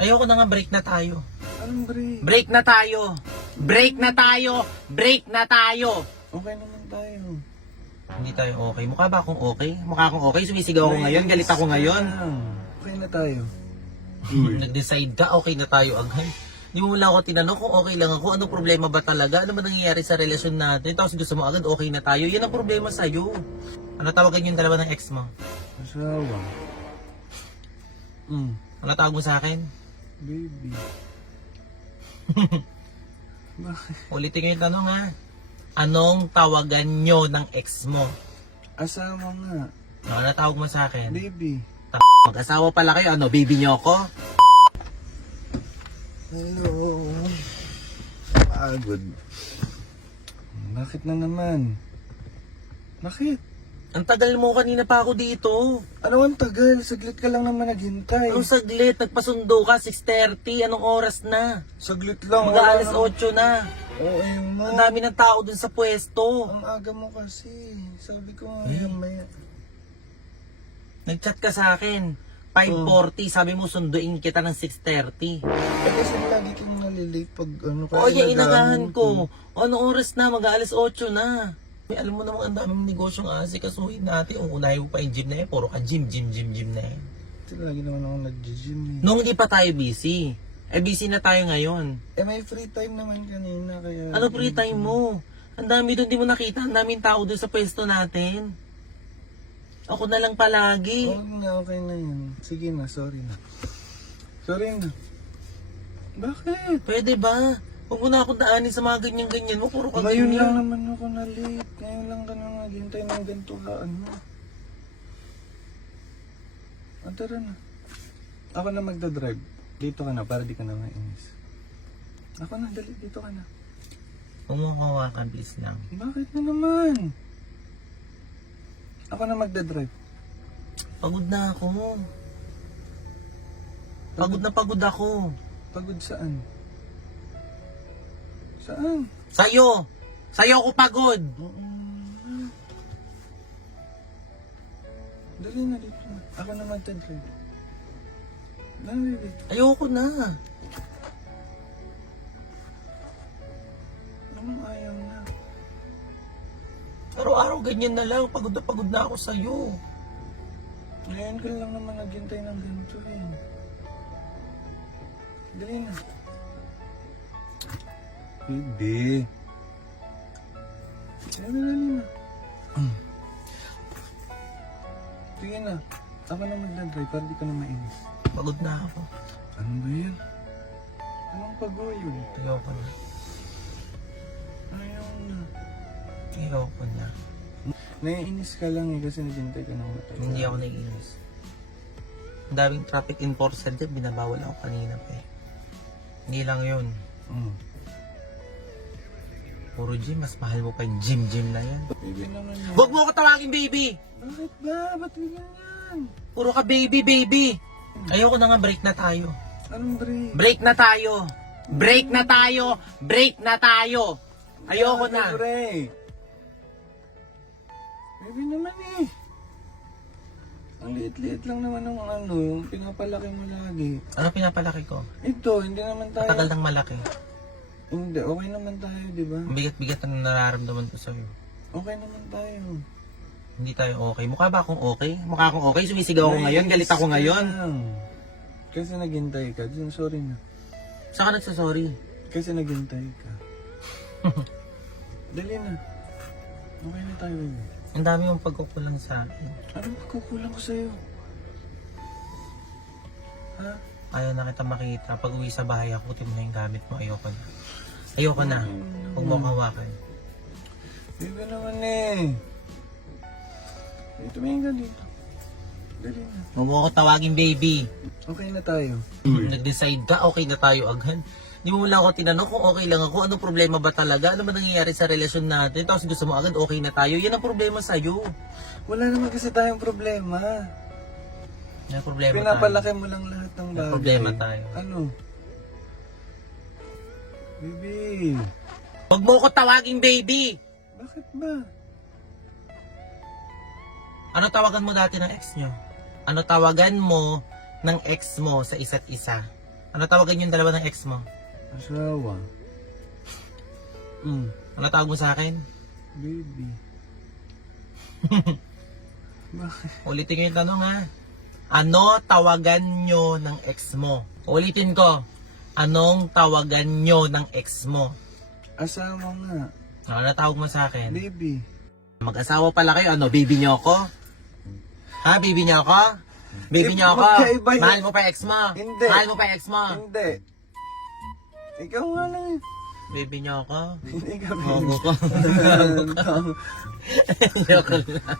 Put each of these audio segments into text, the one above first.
Ayoko na nga, break na tayo. Anong break? Break na tayo. Break na tayo. Break na tayo. Okay naman tayo. Hindi tayo okay. Mukha ba akong okay? Mukha akong okay? Sumisigaw ako ngayon? Galit ako ngayon? Okay na tayo. Nag-decide ka, okay na tayo agad. Di mo lang ako tinanong kung okay lang ako. Ano problema ba talaga? Ano ba nangyayari sa relasyon natin? Tapos gusto mo agad okay na tayo. Yan ang problema sa'yo. Ano tawagan yung dalawa ng ex mo? Asawa. Ano tawag mo sa akin? Baby. Bakit? Ulitin ko yung tanong ha. Anong tawagan nyo ng ex mo? Asawa nga. Ano tawag mo sa akin? Baby. Mag-asawa pala kayo. Ano, baby nyo ako? Hello. Pagod. Bakit na naman? Bakit? Ang tagal mo, kanina pa ako dito. Ano ang tagal? Saglit ka lang naman naghintay. Anong saglit? Nagpasundo ka, 6:30. Anong oras na? Saglit lang. Mag-aalas wala 8 na. Oo, mo. Ang dami ng tao dun sa pwesto. Ang aga mo kasi. Sabi ko nga, Eh? maya. Nag-chat ka sa akin. 5:40. Sabi mo sunduin kita ng 6:30. Eh kasi lagi kang nalilate pag ano O, yan inagahan nag-aaral ko. Anong oras na? Mag-aalas 8 na. May alam mo namang ang daming negosyong asikasuhin natin. Uunahin mo pa yung gym na yan. Puro ka gym na yan. Kasi lagi naman ako nag-gym eh. Nung hindi pa tayo busy. Busy na tayo ngayon. Eh may free time naman kanina kaya... Ano free time mo? Ang dami doon, di mo nakita. Ang daming tao doon sa pwesto natin. Ako na lang palagi. Oo nga, okay na yun. Sige na, sorry na. Sorry na. Bakit? Pwede ba? Huwag mo na akong daanin sa mga ganyan-ganyan mo. Puro ka Ngayon lang ganyan. naman ako na-late. Ngayon lang ka na naghintay ng gantuhaan mo. Tara na. Ako na magdadrive. Dito ka na para di ka na mainis. Ako na, dali. Dito ka na. Huwag mo hawakan, please lang. Bakit na naman? Ako na magdadrive. Pagod na ako. Pagod ako. Pagod saan? Saan? Sa'yo! Sa'yo ako pagod! Dali na dito na. Ako na magdadrive. Dali dito. Ayoko na. Anong ayaw na? Araw-araw ganyan na lang. Pagod na ako sa'yo. Ngayon ka lang naman naghintay ng ganito eh. Dali na. Baby. Dali na. Sige na. Ako na magdadrive para di ka na mainis. Pagod na ako. Ano ba yan? Anong pag-uyo? Ayoko na. Ayaw na. Ayoko na. Naiinis ka lang eh kasi naghintay ka ng matay. Hindi ako naiinis. Ang daming traffic enforcer din. Binabawal ako kanina pa eh. Hindi lang yun. Puro gym. Mas mahal mo pa yung gym na yan. Baby naman yan. Huwag mo ako tawagin baby! Bakit ba? Ba't ganyan? Puro ka baby! Ayoko na nga, break na tayo. Anong break? Break na tayo! Break na tayo! Break na tayo! Ayoko Ano na! break? Baby naman eh. Ang liit-liit lang naman ng ano, pinapalaki mo lagi. Ano pinapalaki ko? Ito, hindi naman tayo... Matagal ng malaki. Hindi, okay naman tayo, di ba? Ang bigat-bigat ang nararamdaman ko sa'yo. Okay naman tayo. Hindi tayo okay. Mukha ba akong okay? Mukha akong okay? Sumisigaw ako ngayon? Galit ako ngayon? Kasi naghintay ka. Sorry na. Saan ka nagsasorry? Kasi naghintay ka. Dali na. Okay na tayo, baby. Ang dami mong pagkukulang sa akin. Anong pagkukulang ko sa'yo? Ha? Ayaw na kita makita. Pag uwi sa bahay, akutin mo na yung gamit mo. Ayoko na. Ayoko na. Huwag mo akong hawakan. Baby naman eh. Tumingin ka dito. Dali na. Huwag mo ako tawagin, baby. Okay na tayo. Nag-decide ka, okay na tayo agad. Di mo lang ako tinanong kung okay lang ako. Ano problema ba talaga? Ano ba nangyayari sa relasyon natin? Tapos gusto mo agad okay na tayo. Yan ang problema sa'yo. Wala naman kasi tayong problema. Yan ang problema Pinapalaki tayo. mo lang lahat ng May bagay. problema tayo. Ano? Baby. Huwag mo ako tawagin, baby! Bakit ba? Ano tawagan mo dati ng ex nyo? Ano tawagan mo ng ex mo sa isa't isa? Ano tawagan yung dalawa ng ex mo? Asawa. Ano tawag mo sa akin? Baby. Bakit? Ulitin ko yung tanong ha. Ano tawagan nyo ng ex mo? Ulitin ko. Anong tawagan nyo ng ex mo? Asawa nga. Ano tawag mo sa akin? Baby. Mag-asawa pala kayo. Ano, baby nyo ako? Ha, baby nyo ako? Baby nyo ako? magkaiba yun. Mahal mo pa yung ex mo? Hindi. Mahal mo pa yung ex mo? Hindi. Ikaw nga lang eh. Baby nyo ako? Hindi ka Ako ko. Joke lang.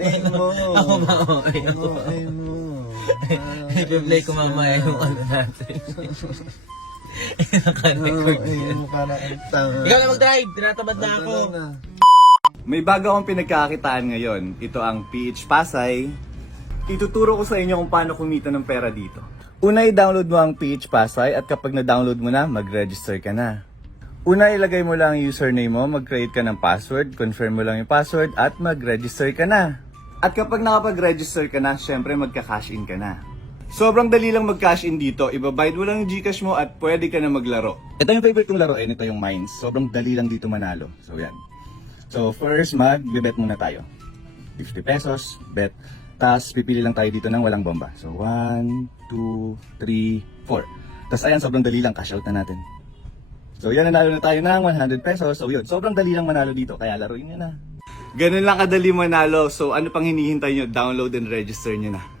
Ay mo. Ako ba? Okay. Ay mo. I-play ko mamaya yung ano natin. Naka-record Ay yan. mo para ang tanga. Ikaw na mag-drive! Tinatamad na ako. May bago akong pinagkakitaan ngayon. Ito ang PH Pasay. Ituturo ko sa inyo kung paano kumita ng pera dito. Una, i-download mo ang PH Pasay at kapag na-download mo na, mag-register ka na. Una, ilagay mo lang ang username mo, mag-create ka ng password, confirm mo lang yung password at mag-register ka na. At kapag nakapag-register ka na, syempre magka-cash in ka na. Sobrang dali lang mag-cash in dito. Ibabayad mo lang yung Gcash mo at pwede ka na maglaro. Ito yung favorite kong laruin. Ito yung Mines. Sobrang dali lang dito manalo. So yan. So first, mag-bet muna tayo. 50 pesos, bet. Tapos pipili lang tayo dito ng walang bomba. So 1, 2, 3, 4. Tapos ayan, sobrang dali lang. Cash out na natin. So yan, nanalo na tayo ng 100 pesos. So yun, sobrang dali lang manalo dito. Kaya laruin nyo na. Ganun lang kadali manalo. So ano pang hinihintay nyo? Download and register nyo na.